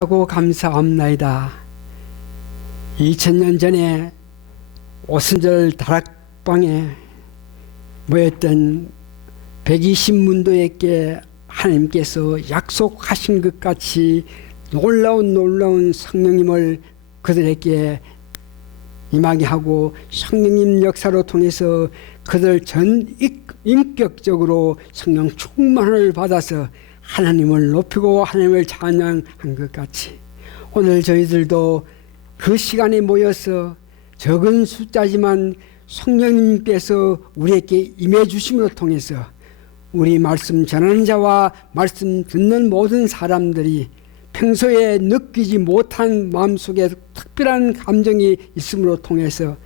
하고 감사합나이다. 2000년 전에 오순절 다락방에 모였던 120문도에게 하나님께서 약속하신 것 같이 놀라운 성령님을 그들에게 임하게 하고 성령님 역사로 통해서 그들 전 인격적으로 성령 충만을 받아서 하나님을 높이고 하나님을 찬양한 것 같이 오늘 저희들도 그 시간에 모여서 적은 숫자지만 성령님께서 우리에게 임해 주심으로 통해서 우리 말씀 전하는 자와 말씀 듣는 모든 사람들이 평소에 느끼지 못한 마음속에 특별한 감정이 있음으로 통해서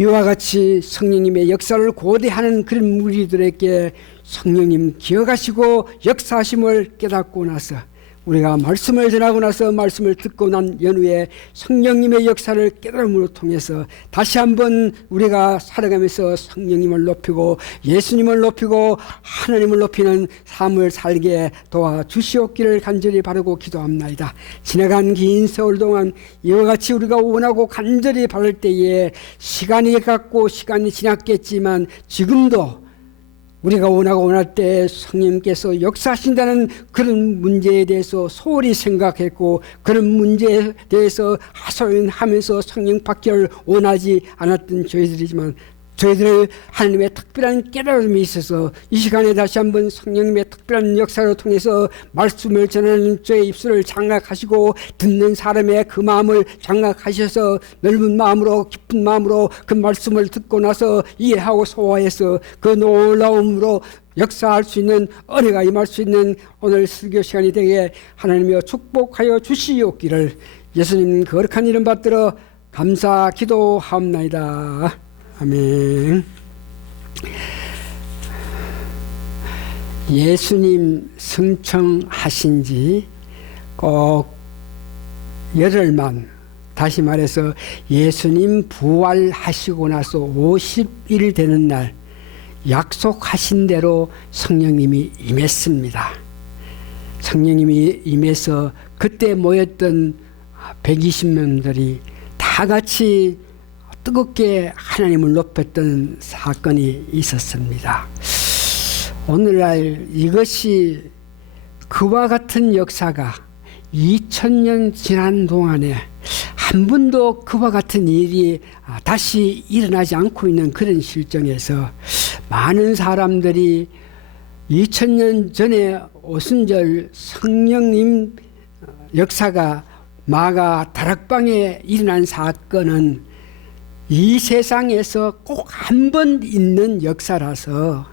이와 같이 성령님의 역사를 고대하는 그런 무리들에게 성령님 기억하시고 역사하심을 깨닫고 나서 우리가 말씀을 전하고 나서 말씀을 듣고 난 연후에 성령님의 역사를 깨달음으로 통해서 다시 한번 우리가 살아가면서 성령님을 높이고 예수님을 높이고 하나님을 높이는 삶을 살게 도와주시옵기를 간절히 바라고 기도합나이다. 지나간 긴 세월 동안 이와 같이 우리가 원하고 간절히 바랄 때에 시간이 갔고 시간이 지났겠지만 지금도 우리가 원할 때 성령님께서 역사하신다는 그런 문제에 대해서 소홀히 생각했고 그런 문제에 대해서 하소연하면서 성령 받기를 원하지 않았던 저희들이지만 저희들 하나님의 특별한 깨달음이 있어서 이 시간에 다시 한번 성령님의 특별한 역사를 통해서 말씀을 전하는 저의 입술을 장악하시고 듣는 사람의 그 마음을 장악하셔서 넓은 마음으로 깊은 마음으로 그 말씀을 듣고 나서 이해하고 소화해서 그 놀라움으로 역사할 수 있는 은혜가 임할 수 있는 오늘 설교 시간이 되게 하나님이여 축복하여 주시옵기를 예수님 거룩한 이름 받들어 감사 기도하옵나이다. 아멘. 예수님 승천하신 지 꼭 열흘만, 다시 말해서 예수님 부활하시고 나서 50일 되는 날 약속하신 대로 성령님이 임했습니다. 성령님이 임해서 그때 모였던 120명들이 다 같이 뜨겁게 하나님을 높였던 사건이 있었습니다. 오늘날 이것이 그와 같은 역사가 2000년 지난 동안에 한 번도 그와 같은 일이 다시 일어나지 않고 있는 그런 실정에서 많은 사람들이 2000년 전에 오순절 성령님 역사가 마가 다락방에 일어난 사건은 이 세상에서 꼭 한 번 있는 역사라서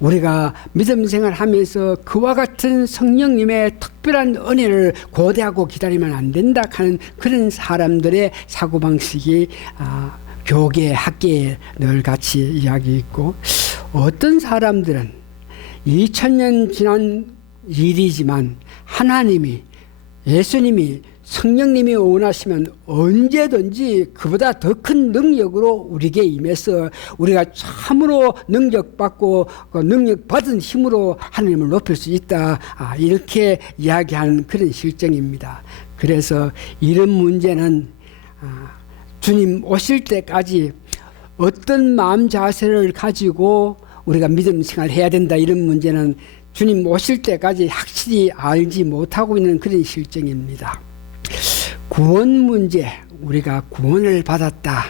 우리가 믿음 생활하면서 그와 같은 성령님의 특별한 은혜를 고대하고 기다리면 안 된다 하는 그런 사람들의 사고방식이 교계, 학계에 늘 같이 이야기 있고 어떤 사람들은 2000년 지난 일이지만 하나님이 예수님이 성령님이 원하시면 언제든지 그보다 더 큰 능력으로 우리에게 임해서 우리가 참으로 능력받고 능력받은 힘으로 하나님을 높일 수 있다. 이렇게 이야기하는 그런 실정입니다. 그래서 이런 문제는 주님 오실 때까지 어떤 마음 자세를 가지고 우리가 믿음 생활을 해야 된다 이런 문제는 주님 오실 때까지 확실히 알지 못하고 있는 그런 실정입니다. 구원 문제, 우리가 구원을 받았다.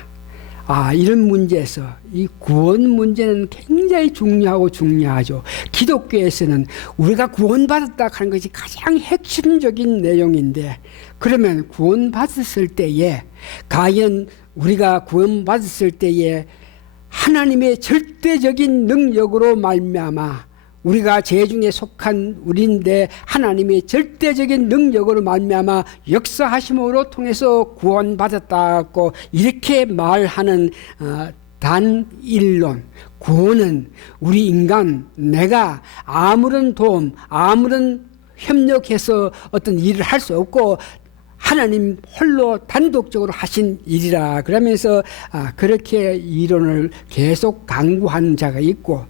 이런 문제에서 이 구원 문제는 굉장히 중요하죠. 기독교에서는 우리가 구원받았다 하는 것이 가장 핵심적인 내용인데 그러면 구원받았을 때에 과연 우리가 구원받았을 때에 하나님의 절대적인 능력으로 말미암아 우리가 죄 중에 속한 우리인데 하나님의 절대적인 능력으로 말미암아 역사하심으로 통해서 구원받았다고 이렇게 말하는 단일론 구원은 우리 인간 내가 아무런 도움 아무런 협력해서 어떤 일을 할 수 없고 하나님 홀로 단독적으로 하신 일이라 그러면서 그렇게 이론을 계속 강구하는 자가 있고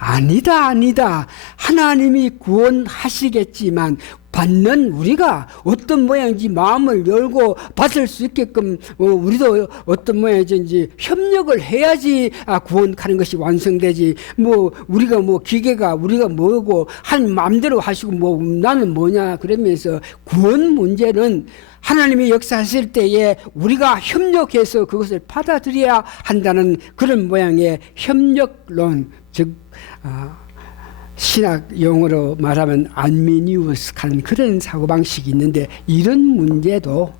아니다. 하나님이 구원하시겠지만 받는 우리가 어떤 모양인지 마음을 열고 받을 수 있게끔 우리도 어떤 모양인지 협력을 해야지 구원 가는 것이 완성되지. 우리가 기계가 우리가 뭐고 하나님 마음대로 하시고 나는 뭐냐 그러면서 구원 문제는 하나님이 역사하실 때에 우리가 협력해서 그것을 받아들여야 한다는 그런 모양의 협력론, 즉 신학 용어로 말하면 안미니우스한 그런 사고방식이 있는데, 이런 문제도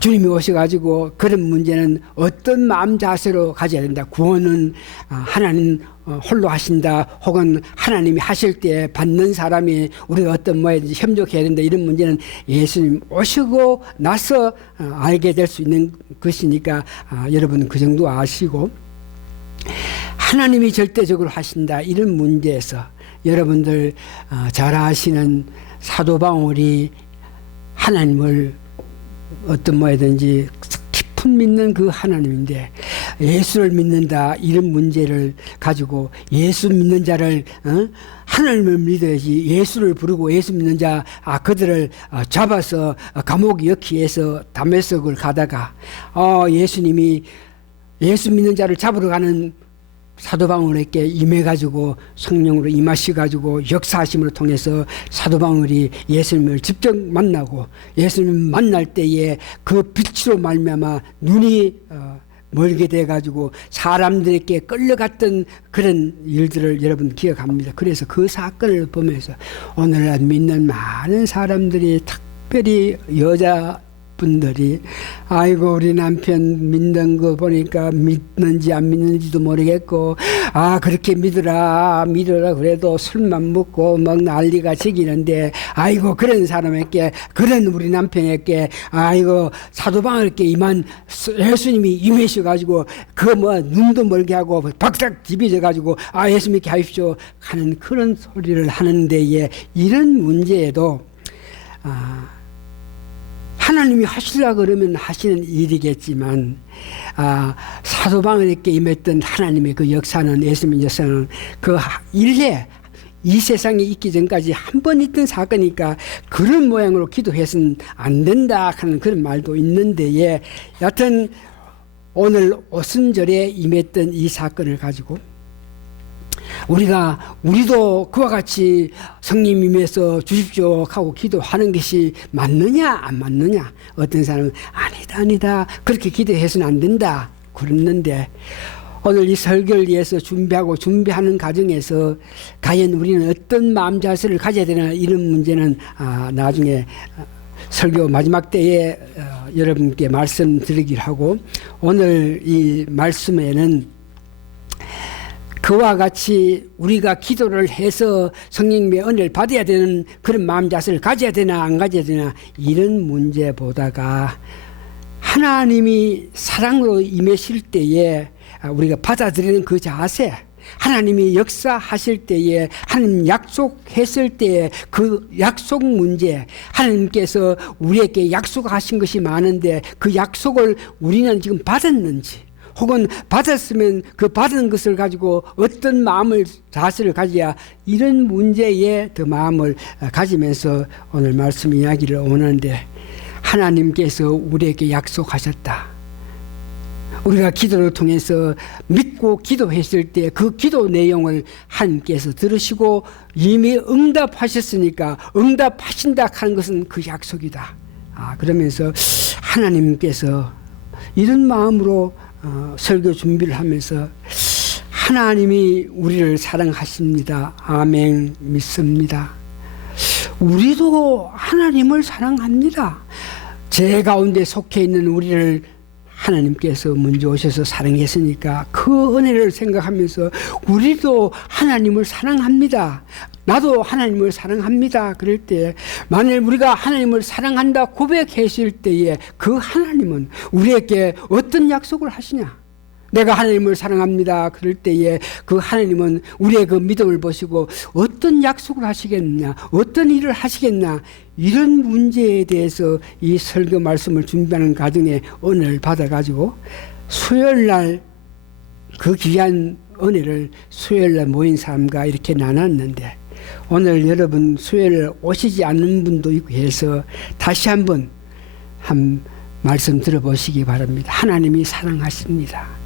주님이 오셔가지고 그런 문제는 어떤 마음 자세로 가져야 된다. 구원은 하나님 홀로 하신다, 혹은 하나님이 하실 때 받는 사람이 우리가 어떤 모양인지 협력해야 된다. 이런 문제는 예수님 오시고 나서 알게 될 수 있는 것이니까 여러분 그 정도 아시고, 하나님이 절대적으로 하신다 이런 문제에서 여러분들 잘 아시는 사도 바울이 하나님을 어떤 뭐든지 깊은 믿는 그 하나님인데, 예수를 믿는다 이런 문제를 가지고 예수 믿는 자를 하나님을 믿어야지, 예수를 부르고 예수 믿는 자 그들을 잡아서 감옥 역기에서 다메섹을 가다가 예수님이 예수 믿는 자를 잡으러 가는 사도 바울에게 임해가지고 성령으로 임하셔가지고 역사하심을 통해서 사도 바울이 예수님을 직접 만나고, 예수님 만날 때에 그 빛으로 말미암아 눈이 멀게 돼가지고 사람들에게 끌려갔던 그런 일들을 여러분 기억합니다. 그래서 그 사건을 보면서 오늘날 믿는 많은 사람들이, 특별히 여자분들이 아이고 우리 남편 믿는 거 보니까 믿는지 안 믿는지도 모르겠고, 그렇게 믿으라 그래도 술만 먹고 막 난리가 지기는데, 아이고 그런 사람에게, 그런 우리 남편에게 아이고 사도 바울에게 예수님이 임하셔가지고 눈도 멀게 하고 박삭 디비져가지고 예수 믿게 하십시오 하는 그런 소리를 하는 데에, 이런 문제에도 하나님이 하시려고 그러면 하시는 일이겠지만, 사도 바울에게 임했던 하나님의 그 역사는, 예수님의 역사는 그 일례, 이 세상에 있기 전까지 한 번 있던 사건이니까 그런 모양으로 기도해서는 안 된다 하는 그런 말도 있는데, 여하튼 오늘 오순절에 임했던 이 사건을 가지고 우리도 그와 같이 성령 임해서 주십시오 하고 기도하는 것이 맞느냐 안 맞느냐, 어떤 사람은 아니다 그렇게 기도해서는 안 된다 그랬는데, 오늘 이 설교를 위해서 준비하는 과정에서 과연 우리는 어떤 마음 자세를 가져야 되나, 이런 문제는 나중에 설교 마지막 때에 여러분께 말씀드리기를 하고, 오늘 이 말씀에는 그와 같이 우리가 기도를 해서 성령님의 은혜를 받아야 되는 그런 마음 자세를 가져야 되나 안 가져야 되나, 이런 문제보다가 하나님이 사랑으로 임하실 때에 우리가 받아들이는 그 자세, 하나님이 역사하실 때에, 하나님 약속했을 때에 그 약속 문제, 하나님께서 우리에게 약속하신 것이 많은데 그 약속을 우리는 지금 받았는지, 혹은 받았으면 그 받은 것을 가지고 어떤 마음을, 자세를 가져야, 이런 문제에 더 마음을 가지면서 오늘 말씀 이야기를 원하는데, 하나님께서 우리에게 약속하셨다. 우리가 기도를 통해서 믿고 기도했을 때 그 기도 내용을 하나님께서 들으시고 이미 응답하셨으니까 응답하신다 하는 것은 그 약속이다. 그러면서 하나님께서 이런 마음으로 설교 준비를 하면서, 하나님이 우리를 사랑하십니다. 아멘. 믿습니다. 우리도 하나님을 사랑합니다. 제 가운데 속해 있는 우리를 하나님께서 먼저 오셔서 사랑했으니까 그 은혜를 생각하면서 우리도 하나님을 사랑합니다. 나도 하나님을 사랑합니다. 그럴 때, 만일 우리가 하나님을 사랑한다 고백했을 때에 그 하나님은 우리에게 어떤 약속을 하시냐? 내가 하나님을 사랑합니다 그럴 때에 그 하나님은 우리의 그 믿음을 보시고 어떤 약속을 하시겠느냐, 어떤 일을 하시겠나, 이런 문제에 대해서 이 설교 말씀을 준비하는 과정에 은혜를 받아가지고 수요일날 그 귀한 은혜를 수요일날 모인 사람과 이렇게 나눴는데, 오늘 여러분 수요일 오시지 않는 분도 있고 해서 다시 한번 한 말씀 들어보시기 바랍니다. 하나님이 사랑하십니다.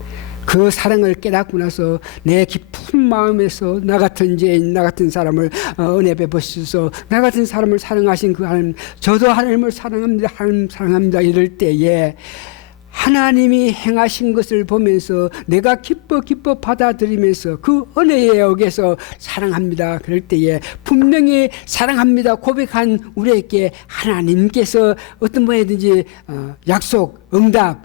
그 사랑을 깨닫고 나서 내 깊은 마음에서 나 같은 죄인, 나 같은 사람을 은혜 베푸셔서 나 같은 사람을 사랑하신 그 하나님, 저도 하나님을 사랑합니다, 하나님 사랑합니다 이럴 때에 하나님이 행하신 것을 보면서 내가 기뻐 받아들이면서 그 은혜의 역에서 사랑합니다 그럴 때에 분명히 사랑합니다 고백한 우리에게 하나님께서 어떤 모양이든지 약속, 응답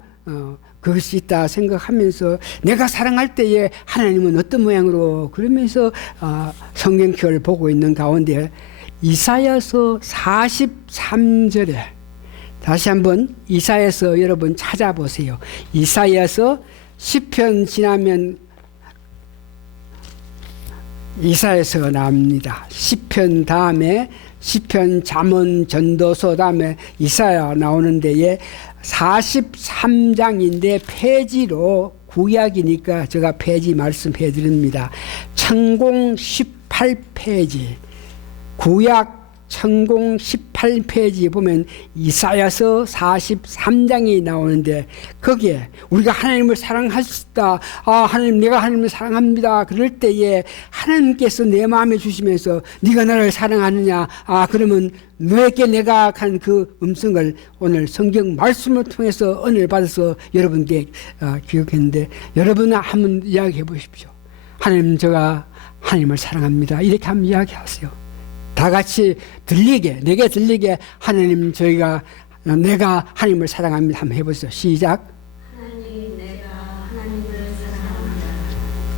그것이 있다 생각하면서 내가 사랑할 때에 하나님은 어떤 모양으로, 그러면서 성경표를 보고 있는 가운데 이사야서 43절에 다시 한번 이사야서 여러분 찾아보세요. 이사야서 시편 지나면 이사야서가 나옵니다. 시편 다음에 시편, 잠언, 전도서 다음에 이사야 나오는 데에 43장인데 페이지로 구약이니까 제가 페이지 말씀해 드립니다. 천공 18페이지, 구약 천공 18페이지 보면 이사야서 43장이 나오는데 거기에 우리가 하나님을 사랑하시다, 하나님 내가 하나님을 사랑합니다 그럴 때에 하나님께서 내 마음에 주시면서 네가 나를 사랑하느냐, 그러면 너에게 내가 간 그 음성을 오늘 성경 말씀을 통해서 은혜를 받아서 여러분께 기억했는데, 여러분 한번 이야기해 보십시오. 하나님 제가 하나님을 사랑합니다 이렇게 한번 이야기하세요. 다 같이 들리게, 내게 들리게 하나님 내가 하나님을 사랑합니다 한번 해보세요. 시작. 하나님 내가 하나님을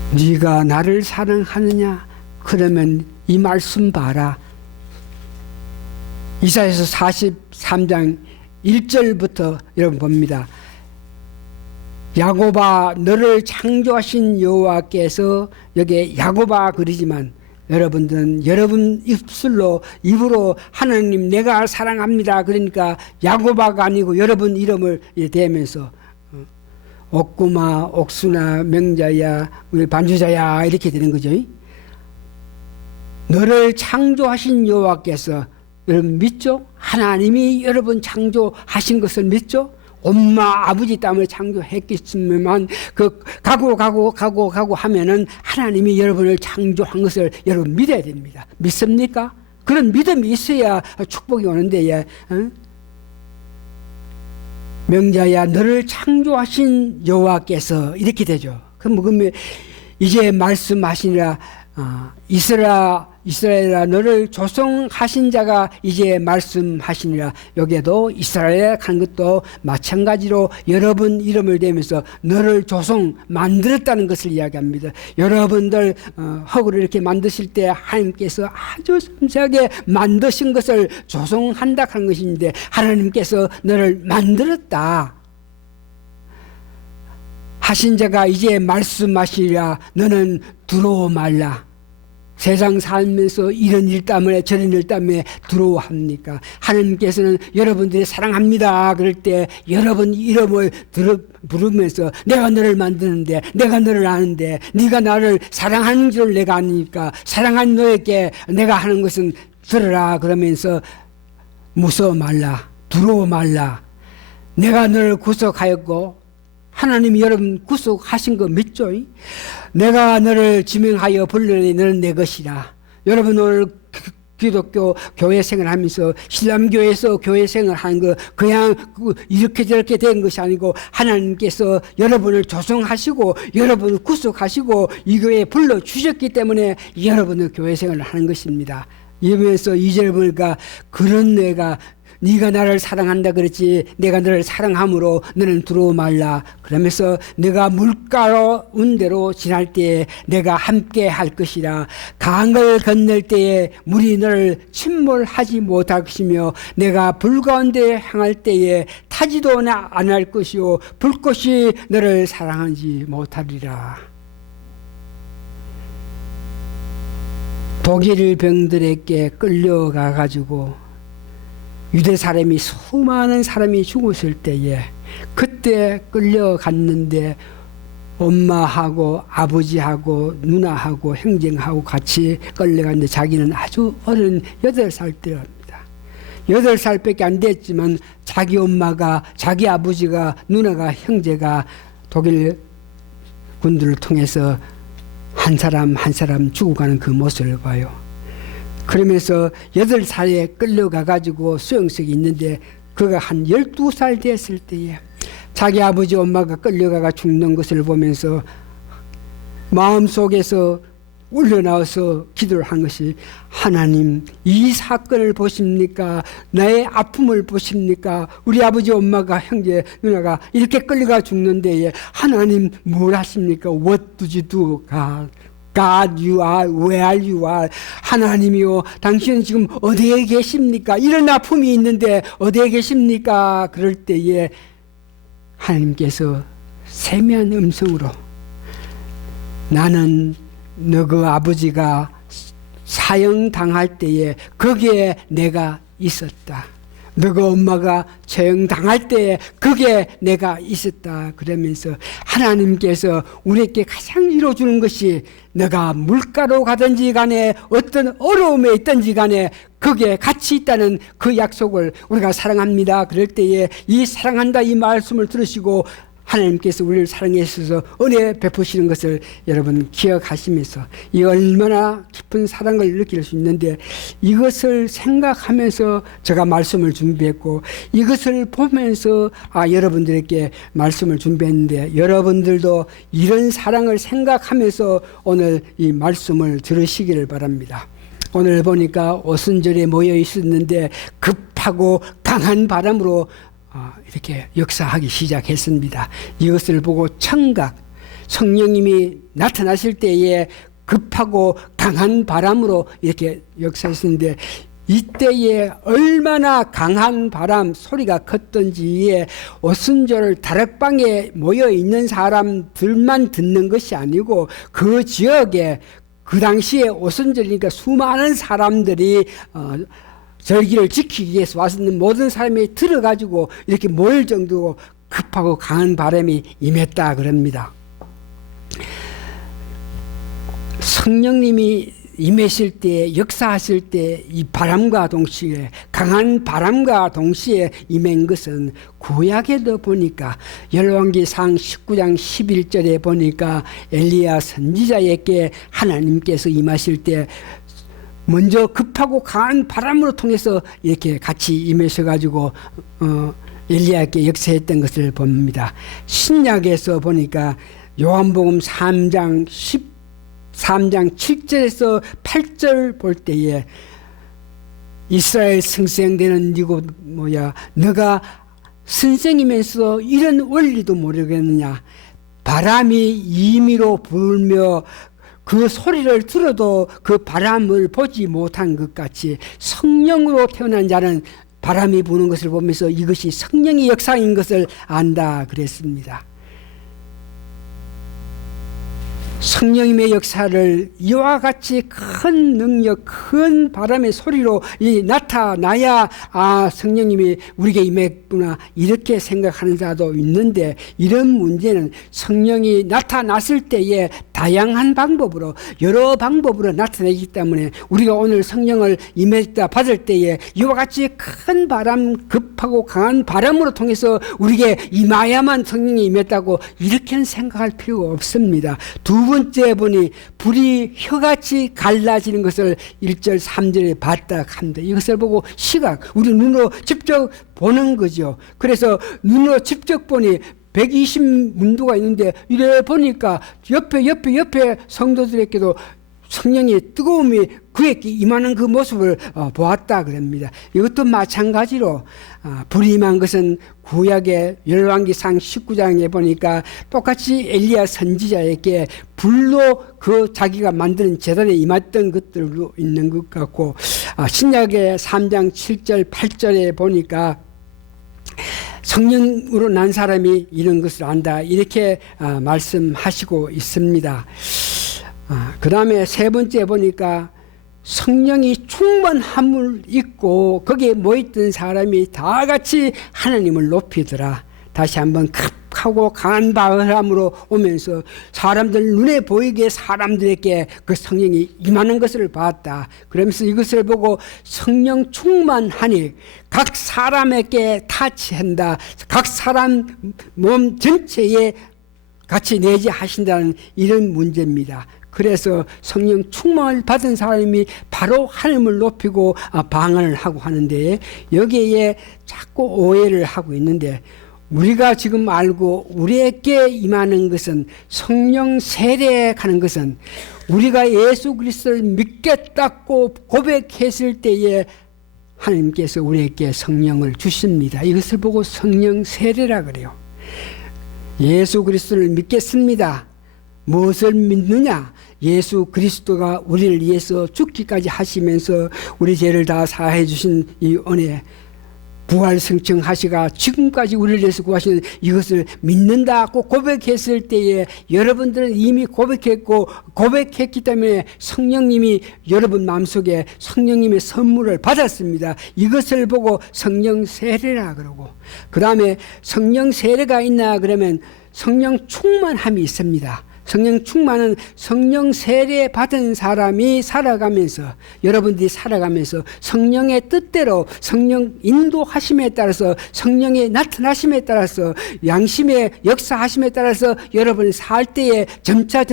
사랑합니다. 네가 나를 사랑하느냐, 그러면 이 말씀 봐라. 이사야서 43장 1절부터 여러분 봅니다. 야곱아 너를 창조하신 여호와께서, 여기에 야곱아 그러지만 여러분들은 여러분 입으로 하나님 내가 사랑합니다 그러니까 야곱아가 아니고 여러분 이름을 대면서 옥구마, 옥수나, 명자야, 우리 반주자야 이렇게 되는 거죠. 너를 창조하신 여호와께서, 여러분 믿죠? 하나님이 여러분 창조하신 것을 믿죠? 엄마 아버지 땀을 창조했겠지만 가고 하면은 하나님이 여러분을 창조한 것을 여러분 믿어야 됩니다. 믿습니까? 그런 믿음이 있어야 축복이 오는데, 명자야 너를 창조하신 여호와께서 이렇게 되죠. 그럼 이제 말씀하시니라, 이스라엘아 너를 조성하신 자가 이제 말씀하시니라. 여기에도 이스라엘에 간 것도 마찬가지로 여러분 이름을 대면서 너를 만들었다는 것을 이야기합니다. 여러분들 흙으로 이렇게 만드실 때 하나님께서 아주 섬세하게 만드신 것을 조성한다 하는 것인데, 하나님께서 너를 만들었다 하신 자가 이제 말씀하시리라. 너는 두려워 말라. 세상 살면서 이런 일 때문에 저런 일 때문에 두려워합니까? 하나님께서는 여러분들이 사랑합니다 그럴 때 여러분 이름을 부르면서 내가 너를 만드는데, 내가 너를 아는데, 네가 나를 사랑하는 줄 내가 아니까 사랑한 너에게 내가 하는 것은 들으라 그러면서 무서워 말라, 두려워 말라. 내가 너를 구속하였고, 하나님이 여러분 구속하신 거 믿죠? 내가 너를 지명하여 불러내 너는 내 것이라. 여러분 오늘 기독교 교회 생활하면서 신람교회에서 교회 생활하는 거 그냥 이렇게 저렇게 된 것이 아니고, 하나님께서 여러분을 조성하시고 여러분을 구속하시고 이 교회에 불러주셨기 때문에 여러분을 교회 생활을 하는 것입니다. 이러면서 2절 보니까 그런 네가 나를 사랑한다 그랬지, 내가 너를 사랑함으로 너는 두려워 말라. 그러면서 내가 물가로운 대로 지날 때에 내가 함께 할 것이라. 강을 건널 때에 물이 너를 침몰하지 못할 것이며, 내가 불 가운데 향할 때에 타지도 안 할 것이요 불꽃이 너를 사랑하지 못하리라. 독일 병들에게 끌려가 가지고 유대 사람이 수많은 사람이 죽었을 때에 그때 끌려갔는데 엄마하고 아버지하고 누나하고 형제하고 같이 끌려갔는데 자기는 아주 어린 8살 때랍니다. 8살밖에 안 됐지만 자기 엄마가, 자기 아버지가, 누나가, 형제가 독일 군들을 통해서 한 사람 한 사람 죽어가는 그 모습을 봐요. 그러면서 8살에 끌려가가지고 수용석에 있는데 그가 한 12살 됐을 때에 자기 아버지 엄마가 끌려가가 죽는 것을 보면서 마음속에서 울려나와서 기도를 한 것이, 하나님, 이 사건을 보십니까? 나의 아픔을 보십니까? 우리 아버지 엄마가, 형제 누나가 이렇게 끌려가 죽는데 하나님 뭘 하십니까? What do you do, God? God, you are, where you are? 하나님이요, 당신은 지금 어디에 계십니까? 이런 아픔이 있는데 어디에 계십니까? 그럴 때에 하나님께서 세미한 음성으로, 나는 너 그 아버지가 사형당할 때에 거기에 내가 있었다. 너 그 엄마가 처형당할 때에 거기에 내가 있었다. 그러면서 하나님께서 우리에게 가장 이루어주는 것이, 너가 물가로 가든지 간에 어떤 어려움에 있든지 간에 거기에 같이 있다는 그 약속을 우리가 사랑합니다. 그럴 때에 이 사랑한다 이 말씀을 들으시고 하나님께서 우리를 사랑해 주셔서 은혜 베푸시는 것을 여러분 기억하시면서 이 얼마나 깊은 사랑을 느낄 수 있는데, 이것을 생각하면서 제가 말씀을 준비했고, 이것을 보면서 여러분들에게 말씀을 준비했는데, 여러분들도 이런 사랑을 생각하면서 오늘 이 말씀을 들으시기를 바랍니다. 오늘 보니까 오순절에 모여 있었는데 급하고 강한 바람으로 이렇게 역사하기 시작했습니다. 이것을 보고 청각, 성령님이 나타나실 때에 급하고 강한 바람으로 이렇게 역사했는데, 이때에 얼마나 강한 바람 소리가 컸던지에 오순절 다락방에 모여 있는 사람들만 듣는 것이 아니고 그 지역에 그 당시에 오순절이니까 수많은 사람들이 절기를 지키기 위해서 왔었는 모든 사람이 들어가지고 이렇게 모일 정도로 급하고 강한 바람이 임했다 그럽니다. 성령님이 임하실 때, 역사하실 때 이 바람과 동시에, 강한 바람과 동시에 임한 것은 구약에도 보니까 열왕기상 19장 11절에 보니까 엘리야 선지자에게 하나님께서 임하실 때 먼저 급하고 강한 바람으로 통해서 이렇게 같이 임하셔가지고 엘리야에게 역사했던 것을 봅니다. 신약에서 보니까 요한복음 3장 7절에서 8절 볼 때에 이스라엘 승생되는 이곳 너가 선생이면서 이런 원리도 모르겠느냐? 바람이 임의로 불며 그 소리를 들어도 그 바람을 보지 못한 것 같이 성령으로 태어난 자는 바람이 부는 것을 보면서 이것이 성령의 역사인 것을 안다 그랬습니다. 성령님의 역사를 이와 같이 큰 능력, 큰 바람의 소리로 나타나야 성령님이 우리에게 임했구나 이렇게 생각하는 자도 있는데, 이런 문제는 성령이 나타났을 때에 다양한 방법으로 여러 방법으로 나타나기 때문에 우리가 오늘 성령을 임했다 받을 때에 이와 같이 큰 바람, 급하고 강한 바람으로 통해서 우리에게 임하야만 성령이 임했다고 이렇게는 생각할 필요가 없습니다. 두 번째 보니 불이 혀같이 갈라지는 것을 1절 3절에 봤다 합니다. 이것을 보고 시각, 우리 눈으로 직접 보는 거죠. 그래서 눈으로 직접 보니 120문도가 있는데 이래 보니까 옆에 성도들에게도 성령의 뜨거움이 그에게 임하는 그 모습을 보았다 그럽니다. 이것도 마찬가지로 불이 임한 것은 구약의 열왕기상 19장에 보니까 똑같이 엘리야 선지자에게 불로 그 자기가 만드는 제단에 임했던 것들도 있는 것 같고, 신약의 3장 7절 8절에 보니까 성령으로 난 사람이 이런 것을 안다 이렇게 말씀하시고 있습니다. 그 다음에 세 번째 보니까 성령이 충만함을 입고 거기에 모였던 사람이 다 같이 하나님을 높이더라. 다시 한번 급하고 강한 바람으로 오면서 사람들 눈에 보이게 사람들에게 그 성령이 임하는 것을 봤다. 그러면서 이것을 보고 성령 충만하니 각 사람에게 타치한다. 각 사람 몸 전체에 같이 내재하신다는 이런 문제입니다. 그래서 성령 충만을 받은 사람이 바로 하나님을 높이고 방언을 하고 하는데, 여기에 자꾸 오해를 하고 있는데, 우리가 지금 알고 우리에게 임하는 것은, 성령 세례하는 것은 우리가 예수 그리스도를 믿겠다고 고백했을 때에 하나님께서 우리에게 성령을 주십니다. 이것을 보고 성령 세례라 그래요. 예수 그리스도를 믿겠습니다. 무엇을 믿느냐? 예수 그리스도가 우리를 위해서 죽기까지 하시면서 우리 죄를 다 사해 주신 이 은혜, 부활 승천하시가 지금까지 우리를 위해서 구하시는 이것을 믿는다고 고백했을 때에 여러분들은 이미 고백했기 때문에 성령님이 여러분 마음속에 성령님의 선물을 받았습니다. 이것을 보고 성령 세례라 그러고, 그 다음에 성령 세례가 있나 그러면 성령 충만함이 있습니다. 성령 충만은 성령 세례 받은 사람이 살아가면서, 여러분들이 살아가면서 성령의 뜻대로, 성령 인도하심에 따라서, 성령의 나타나심에 따라서, 양심의 역사하심에 따라서 여러분이 살 때에 점차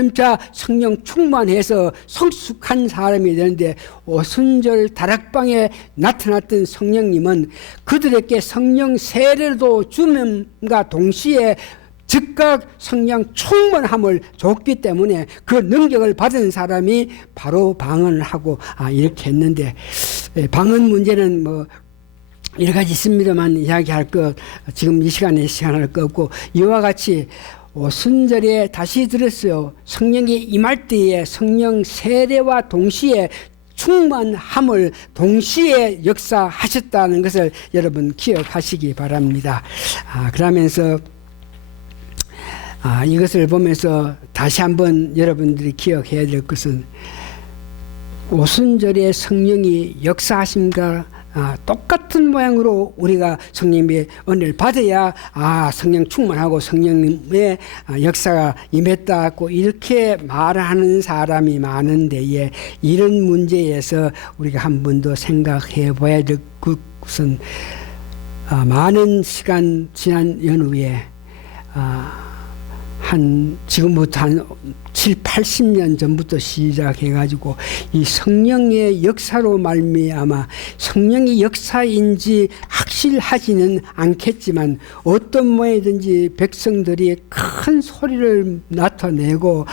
성령 충만해서 성숙한 사람이 되는데, 오순절 다락방에 나타났던 성령님은 그들에게 성령 세례도 주면과 동시에 즉각 성령 충만함을 줬기 때문에 그 능력을 받은 사람이 바로 방언을 하고 이렇게 했는데, 방언 문제는 뭐 여러 가지 있습니다만 이야기할 것 지금 이 시간에 시간할 거 없고, 이와 같이 오순절에 다시 들었어요. 성령이 임할 때에 성령 세례와 동시에 충만함을 동시에 역사하셨다는 것을 여러분 기억하시기 바랍니다. 그러면서 이것을 보면서 다시 한번 여러분들이 기억해야 될 것은, 오순절에 성령이 역사하심과 똑같은 모양으로 우리가 성령님의 은혜를 받아야 성령 충만하고 성령님의 역사가 임했다고 이렇게 말하는 사람이 많은데, 이런 문제에서 우리가 한 번 더 생각해 봐야 될 것은, 많은 시간 지난 연후에 지금부터 한 7, 80년 전부터 시작해가지고 이 성령의 역사로 말미암아, 성령의 역사인지 확실하지는 않겠지만 어떤 모양이든지 백성들이 큰 소리를 나타내고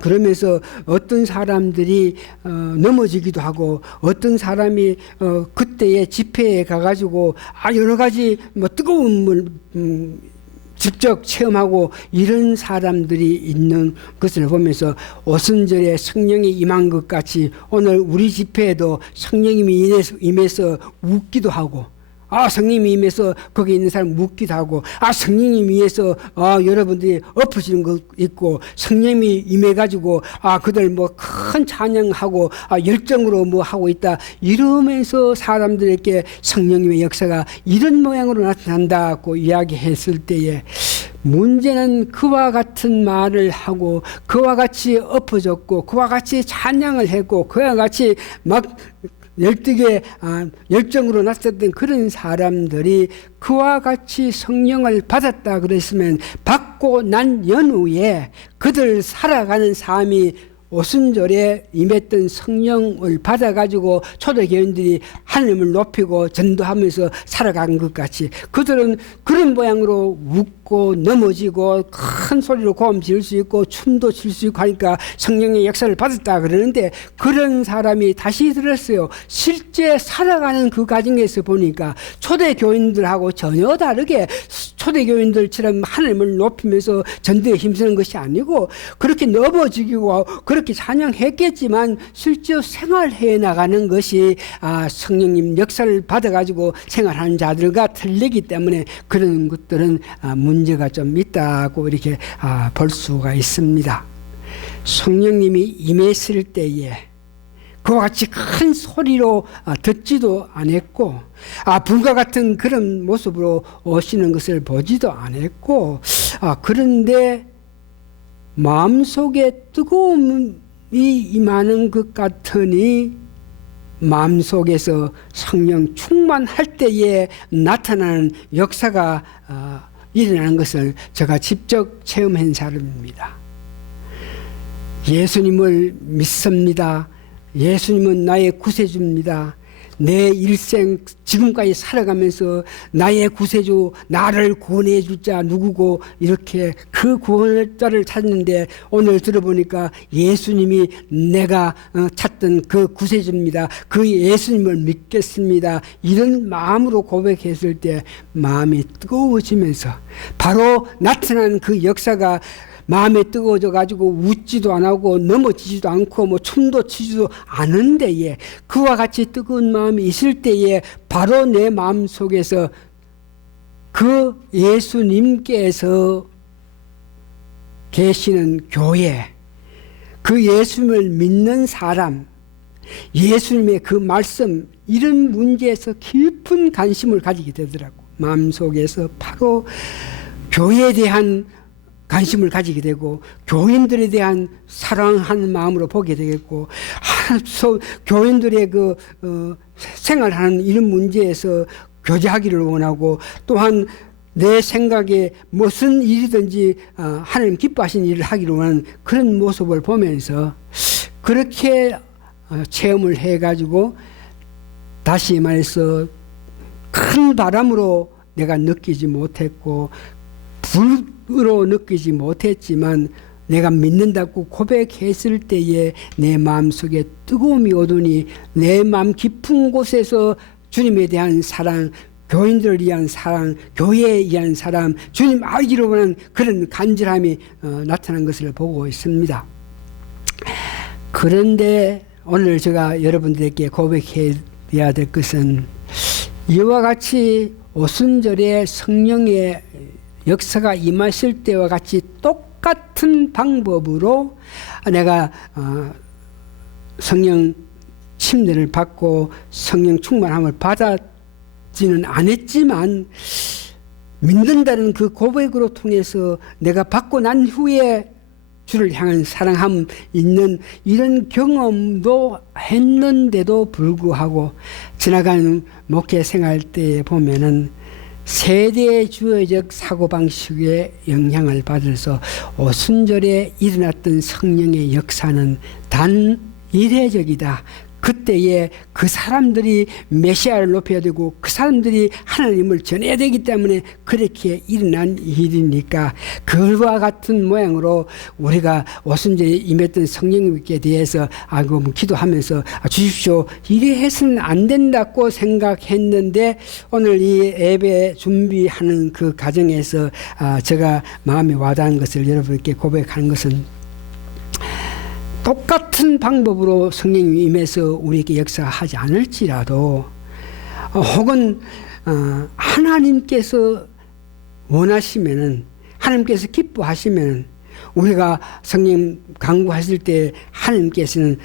그러면서 어떤 사람들이 넘어지기도 하고, 어떤 사람이 그때의 집회에 가가지고 여러 가지 뜨거운 물 직접 체험하고 이런 사람들이 있는 것을 보면서, 오순절에 성령이 임한 것 같이 오늘 우리 집회에도 성령님이 임해서 웃기도 하고, 성령님이 임해서 거기 있는 사람 묻기도 하고, 성령님이 임해서 여러분들이 엎으시는 거 있고, 성령님이 임해가지고 그들 큰 찬양하고 열정으로 하고 있다 이러면서 사람들에게 성령님의 역사가 이런 모양으로 나타난다고 이야기했을 때에, 문제는 그와 같은 말을 하고 그와 같이 엎어졌고 그와 같이 찬양을 했고 그와 같이 열등의 열정으로 나섰던 그런 사람들이 그와 같이 성령을 받았다 그랬으면, 받고 난 연후에 그들 살아가는 삶이 오순절에 임했던 성령을 받아가지고 초대교인들이 하나님을 높이고 전도하면서 살아간 것 같이, 그들은 그런 모양으로 웃고 넘어지고 큰 소리로 고음 지을 수 있고 춤도 출 수 있고 하니까 성령의 역사를 받았다 그러는데, 그런 사람이 다시 들었어요. 실제 살아가는 그 과정에서 보니까 초대교인들하고 전혀 다르게, 초대교인들처럼 하나님을 높이면서 전도에 힘쓰는 것이 아니고, 그렇게 넘어지고 그렇게 찬양했겠지만 실제 생활해 나가는 것이 성령님 역사를 받아가지고 생활하는 자들과 틀리기 때문에 그런 것들은 문제가 좀 있다고 이렇게 볼 수가 있습니다. 성령님이 임했을 때에 그와 같이 큰 소리로 듣지도 않았고 불과 같은 그런 모습으로 오시는 것을 보지도 않았고 그런데 마음속에 뜨거움이 임하는 것 같으니 마음속에서 성령 충만할 때에 나타나는 역사가 일어나는 것을 제가 직접 체험한 사람입니다. 예수님을 믿습니다. 예수님은 나의 구세주입니다. 내 일생 지금까지 살아가면서 나의 구세주, 나를 구원해 줄 자 누구고 이렇게 그 구원할 자를 찾는데 오늘 들어보니까 예수님이 내가 찾던 그 구세주입니다. 그 예수님을 믿겠습니다. 이런 마음으로 고백했을 때 마음이 뜨거워지면서 바로 나타난 그 역사가 마음에 뜨거워져 가지고 웃지도 안 하고 넘어지지도 않고 뭐 춤도 추지도 않은 데에 그와 같이 뜨거운 마음이 있을 때에 바로 내 마음 속에서 그 예수님께서 계시는 교회, 그 예수님을 믿는 사람, 예수님의 그 말씀 이런 문제에서 깊은 관심을 가지게 되더라고. 마음속에서 바로 교회에 대한 관심을 가지게 되고 교인들에 대한 사랑하는 마음으로 보게 되겠고 교인들의 그 생활하는 이런 문제에서 교제하기를 원하고 또한 내 생각에 무슨 일이든지 하나님 기뻐하시는 일을 하기를 원하는 그런 모습을 보면서 그렇게 체험을 해가지고 다시 말해서 큰 바람으로 내가 느끼지 못했고 불으로 느끼지 못했지만 내가 믿는다고 고백했을 때에 내 마음속에 뜨거움이 오더니 내 마음 깊은 곳에서 주님에 대한 사랑, 교인들을 위한 사랑, 교회에 의한 사람, 주님 알기로 원하는 그런 간절함이 나타난 것을 보고 있습니다. 그런데 오늘 제가 여러분들에게 고백해야 될 것은 이와 같이 오순절에 성령의 역사가 임하실 때와 같이 똑같은 방법으로 내가 성령 침례를 받고 성령 충만함을 받았지는 않았지만 믿는다는 그 고백으로 통해서 내가 받고 난 후에 주를 향한 사랑함 있는 이런 경험도 했는데도 불구하고 지나가는 목회 생활 때에 보면은 세대주의적 사고방식의 영향을 받아서 오순절에 일어났던 성령의 역사는 단 이례적이다. 그때에 그 사람들이 메시아를 높여야 되고 그 사람들이 하나님을 전해야 되기 때문에 그렇게 일어난 일이니까 그와 같은 모양으로 우리가 오순절에 임했던 성령님께 대해서 기도하면서 주십시오 이래 해서는 안 된다고 생각했는데 오늘 이 예배 준비하는 그 과정에서 제가 마음에 와닿은 것을 여러분께 고백하는 것은 똑같은 방법으로 성령이 임해서 우리에게 역사하지 않을지라도 혹은 하나님께서 원하시면은 하나님께서 기뻐하시면 우리가 성령 강구하실 때 하나님께서는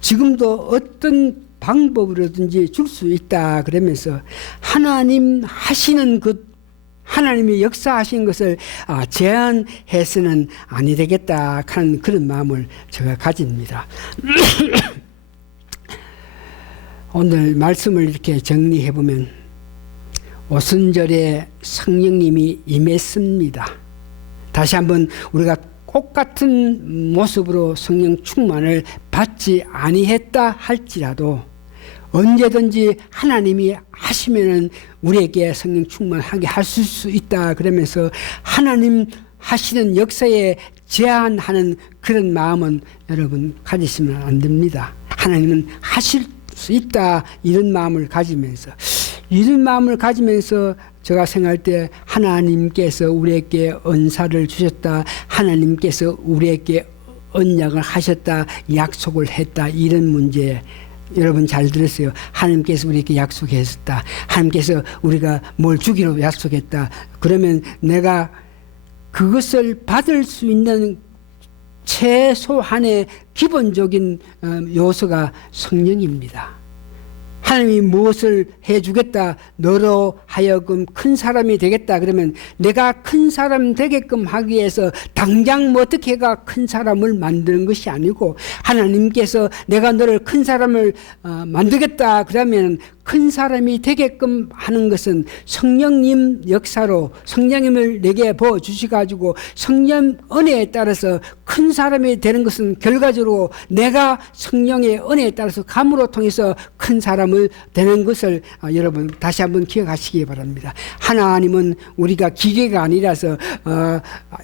지금도 어떤 방법으로든지 줄 수 있다 그러면서 하나님 하시는 그 하나님이 역사하신 것을 제한해서는 아니 되겠다 하는 그런 마음을 제가 가집니다. 오늘 말씀을 이렇게 정리해 보면 오순절에 성령님이 임했습니다. 다시 한번 우리가 똑같은 모습으로 성령 충만을 받지 아니했다 할지라도 언제든지 하나님이 하시면은 우리에게 성령 충만하게 하실 수 있다 그러면서 하나님 하시는 역사에 제한하는 그런 마음은 여러분 가지시면 안 됩니다. 하나님은 하실 수 있다 이런 마음을 가지면서 제가 생각할 때 하나님께서 우리에게 은사를 주셨다, 하나님께서 우리에게 언약을 하셨다, 약속을 했다 이런 문제 여러분 잘 들었어요. 하나님께서 우리에게 약속했다. 하나님께서 우리가 뭘 주기로 약속했다. 그러면 내가 그것을 받을 수 있는 최소한의 기본적인 요소가 성령입니다. 하나님이 무엇을 해주겠다, 너로 하여금 큰 사람이 되겠다 그러면 내가 큰 사람 되게끔 하기 위해서 당장 뭐 어떻게 해가 큰 사람을 만드는 것이 아니고, 하나님께서 내가 너를 큰 사람을 만들겠다 그러면 큰 사람이 되게끔 하는 것은 성령님 역사로 성령님을 내게 부어주셔가지고 성령 은혜에 따라서 큰 사람이 되는 것은 결과적으로 내가 성령의 은혜에 따라서 감으로 통해서 큰 사람을 되는 것을 여러분 다시 한번 기억하시기 바랍니다. 하나님은 우리가 기계가 아니라서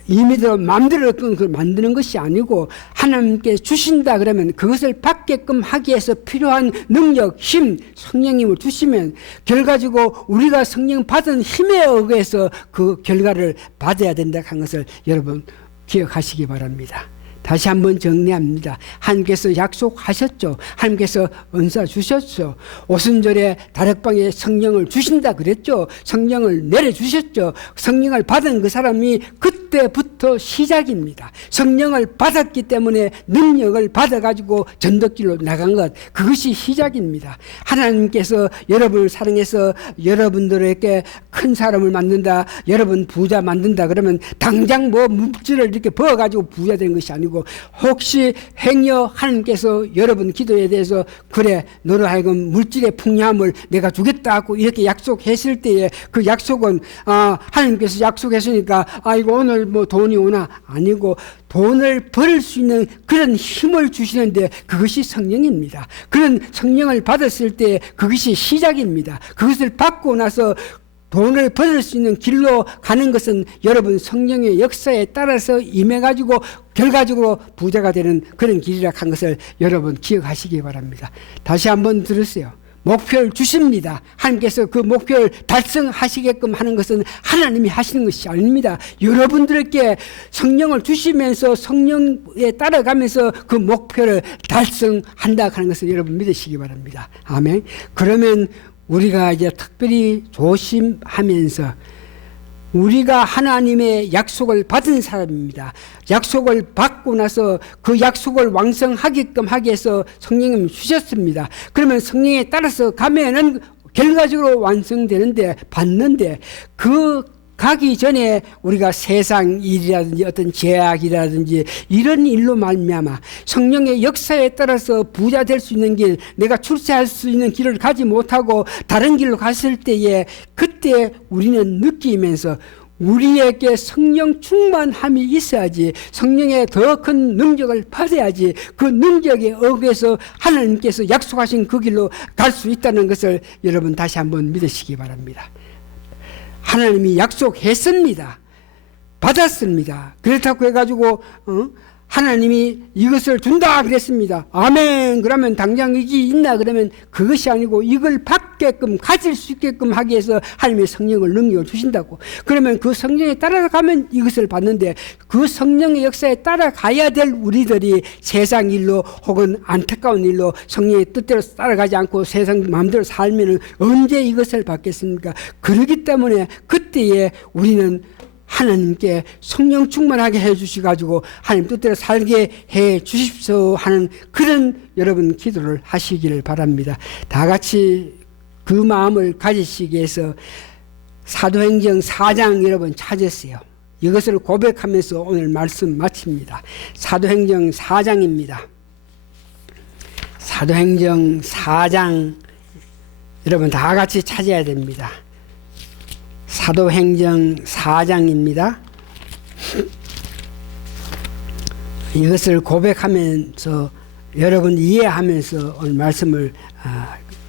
임의대로 마음대로 그걸 만드는 것이 아니고, 하나님께 주신다 그러면 그것을 받게끔 하기 위해서 필요한 능력, 힘, 성령님을 주시면 결과적으로 우리가 성령 받은 힘에 의해서 그 결과를 받아야 된다 하는 것을 여러분 기억하시기 바랍니다. 다시 한번 정리합니다. 하나님께서 약속하셨죠. 하나님께서 은사 주셨죠. 오순절에 다락방에 성령을 주신다 그랬죠. 성령을 내려주셨죠. 성령을 받은 그 사람이 그때부터 시작입니다. 성령을 받았기 때문에 능력을 받아가지고 전도길로 나간 것, 그것이 시작입니다. 하나님께서 여러분을 사랑해서 여러분들에게 큰 사람을 만든다, 여러분 부자 만든다 그러면 당장 뭐 물질을 이렇게 부어가지고 부자 되는 것이 아니고, 혹시 행여 하나님께서 여러분 기도에 대해서 그래 너로 하여금 물질의 풍요함을 내가 주겠다고 이렇게 약속했을 때에 그 약속은 하나님께서 약속했으니까 이거 오늘 뭐 돈이 오나 아니고, 돈을 벌 수 있는 그런 힘을 주시는데 그것이 성령입니다. 그런 성령을 받았을 때 그것이 시작입니다. 그것을 받고 나서 돈을 벌을 수 있는 길로 가는 것은 여러분 성령의 역사에 따라서 임해가지고 결과적으로 부자가 되는 그런 길이라 한 것을 여러분 기억하시기 바랍니다. 다시 한번 들으세요. 목표를 주십니다. 하나님께서 그 목표를 달성하시게끔 하는 것은 하나님이 하시는 것이 아닙니다. 여러분들에게 성령을 주시면서 성령에 따라가면서 그 목표를 달성한다 하는 것을 여러분 믿으시기 바랍니다. 아멘. 그러면 우리가 이제 특별히 조심하면서, 우리가 하나님의 약속을 받은 사람입니다. 약속을 받고 나서 그 약속을 왕성하게끔 하기 위해서 성령님이 주셨습니다. 그러면 성령에 따라서 가면은 결과적으로 완성되는데, 받는데, 그 가기 전에 우리가 세상 일이라든지 어떤 제약이라든지 이런 일로 말미암아 성령의 역사에 따라서 부자 될 수 있는 길, 내가 출세할 수 있는 길을 가지 못하고 다른 길로 갔을 때에, 그때 우리는 느끼면서 우리에게 성령 충만함이 있어야지, 성령의 더 큰 능력을 받아야지 그 능력에 의해서 하나님께서 약속하신 그 길로 갈 수 있다는 것을 여러분 다시 한번 믿으시기 바랍니다. 하나님이 약속했습니다. 받았습니다. 그렇다고 해가지고 하나님이 이것을 준다 그랬습니다. 아멘. 그러면 당장 이게 있나 그러면 그것이 아니고, 이걸 받게끔 가질 수 있게끔 하기 위해서 하나님의 성령을 능력을 주신다고. 그러면 그 성령에 따라가면 이것을 받는데, 그 성령의 역사에 따라가야 될 우리들이 세상 일로 혹은 안타까운 일로 성령의 뜻대로 따라가지 않고 세상 마음대로 살면 언제 이것을 받겠습니까? 그렇기 때문에 그때에 우리는 하나님께 성령 충만하게 해주시가지고 하나님 뜻대로 살게 해 주십시오 하는 그런 여러분 기도를 하시기를 바랍니다. 다 같이 그 마음을 가지시기 위해서 사도행전 4장 여러분 찾으세요. 이것을 고백하면서 오늘 말씀 마칩니다. 사도행전 4장입니다. 사도행전 4장 여러분 다 같이 찾아야 됩니다. 사도행전 4장입니다. 이것을 고백하면서 여러분 이해하면서 오늘 말씀을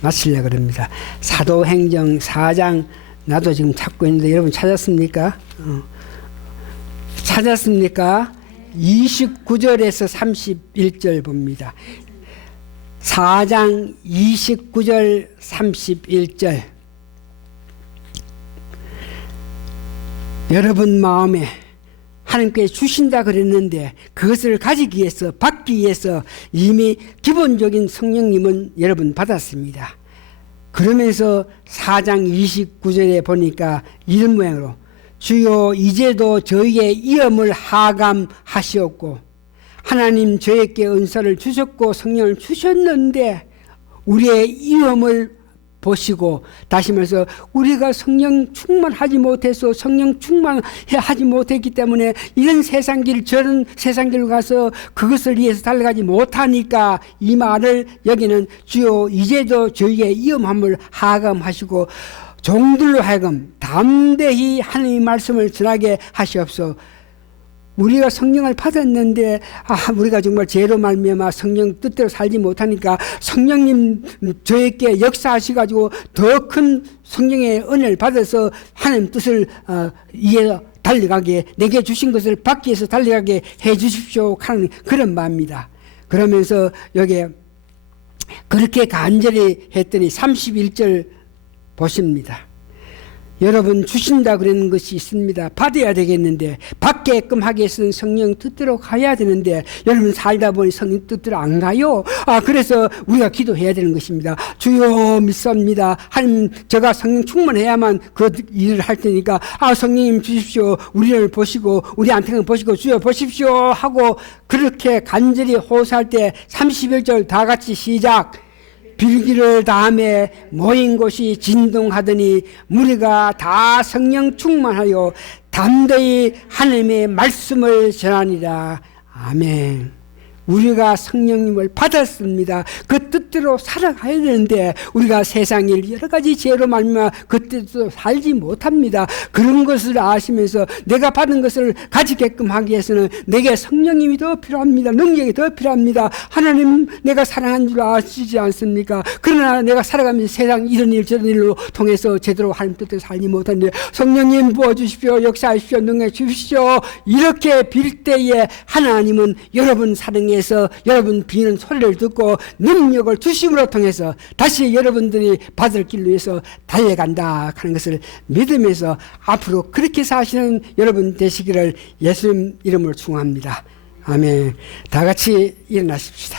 마치려고 합니다. 사도행전 4장 나도 지금 찾고 있는데 여러분 찾았습니까? 찾았습니까? 29절에서 31절 봅니다. 4장 29절 31절 여러분 마음에 하나님께 주신다 그랬는데 그것을 가지기 위해서 받기 위해서 이미 기본적인 성령님은 여러분 받았습니다. 그러면서 4장 29절에 보니까 이런 모양으로 주여 이제도 저희의 이음을 하감하시옵고 하나님 저에게 은사를 주셨고 성령을 주셨는데 우리의 위험을 보시고, 다시 말해서 우리가 성령 충만하지 못해서 성령 충만하지 못했기 때문에 이런 세상길 저런 세상길로 가서 그것을 위해서 달려가지 못하니까 이 말을 여기는 주여 이제도 저희의 위험함을 하감하시고 종들로 하여금 담대히 하나님의 말씀을 전하게 하시옵소서. 우리가 성령을 받았는데 우리가 정말 죄로 말미암아 성령 뜻대로 살지 못하니까 성령님 저에게 역사하셔가지고 더 큰 성령의 은혜를 받아서 하나님 뜻을 이해 달려가게, 내게 주신 것을 받기 위해서 달려가게 해 주십시오 하는 그런 마음입니다. 그러면서 여기에 그렇게 간절히 했더니 31절 보십니다. 여러분 주신다 그러는 것이 있습니다. 받아야 되겠는데, 받게끔 하기 위해서는 성령 뜻대로 가야 되는데 여러분 살다 보니 성령 뜻대로 안 가요. 그래서 우리가 기도해야 되는 것입니다. 주여 믿습니다. 하나님 제가 성령 충만해야만 그 일을 할 테니까 성령님 주십시오. 우리를 보시고 우리 안테는 보시고 주여 보십시오 하고 그렇게 간절히 호소할 때 31절 다 같이 시작. 빌기를 다음에 모인 곳이 진동하더니 무리가 다 성령 충만하여 담대히 하나님의 말씀을 전하니라. 아멘. 우리가 성령님을 받았습니다. 그 뜻대로 살아가야 되는데 우리가 세상일 여러 가지 죄로 말미암아 그 뜻대로 살지 못합니다. 그런 것을 아시면서 내가 받은 것을 가지게끔 하기 위해서는 내게 성령님이 더 필요합니다. 능력이 더 필요합니다. 하나님 내가 사랑한 줄 아시지 않습니까? 그러나 내가 살아가면서 세상 이런 일 저런 일로 통해서 제대로 하나님 뜻대로 살지 못하는데 성령님 부어주십시오. 역사하십시오. 능력 주십시오. 이렇게 빌 때에 하나님은 여러분 사랑에 여러분 비는 소리를 듣고 능력을 주심으로 통해서 다시 여러분들이 받을 길로 해서 달려간다 하는 것을 믿으면서 앞으로 그렇게 사시는 여러분 되시기를 예수님 이름으로 축원합니다. 아멘. 다 같이 일어나십시다.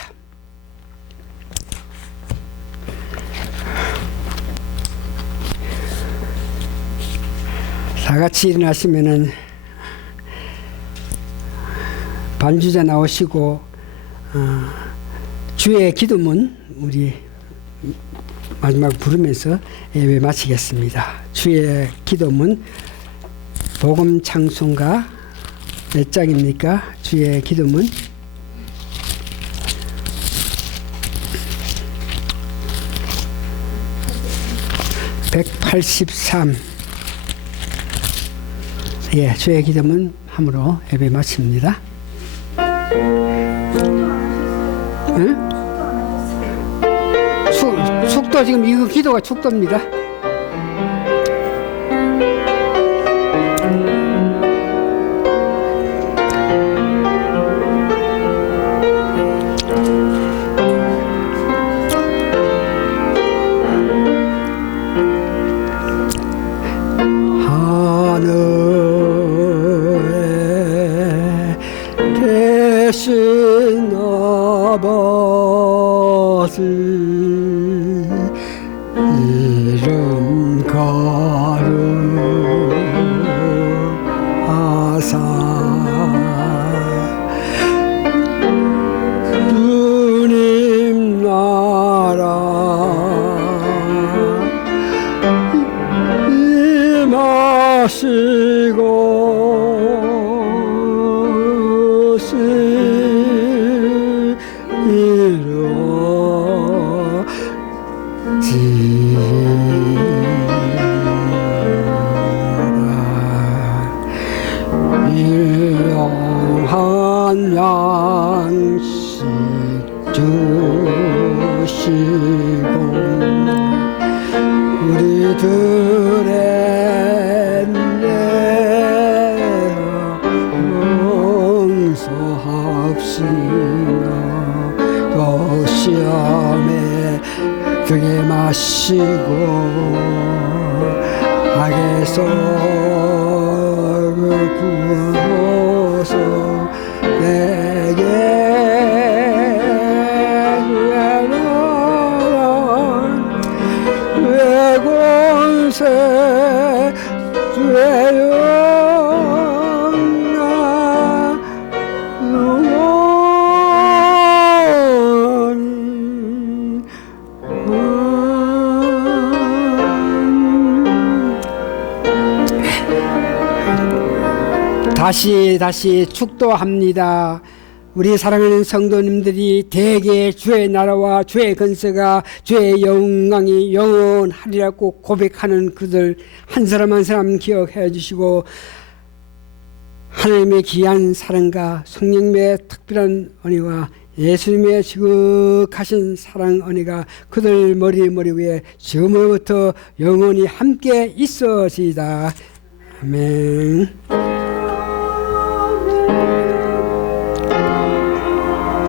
다 같이 일어나시면은 반주자 나오시고 주의 기도문 우리 마지막 부르면서 예배 마치겠습니다. 주의 기도문 복음 찬송가 몇 장입니까? 주의 기도문 183. 예, 주의 기도문 함으로 예배 마칩니다. 응? 축도 지금 이거 기도가 축도입니다. 하늘에 계신 아버지 이름 거룩하사 주님 나라 임하시고 일용한 양식 주시고 우리들의 다시 축도합니다. 우리 사랑하는 성도님들이 대개 주의 나라와 주의 건세가 주의 영광이 영원하리라고 고백하는 그들 한 사람 한 사람 기억해 주시고, 하나님의 귀한 사랑과 성령님의 특별한 은혜와 예수님의 지극하신 사랑 은혜가 그들 머리 위에 지금부터 영원히 함께 있어지이다. 아멘.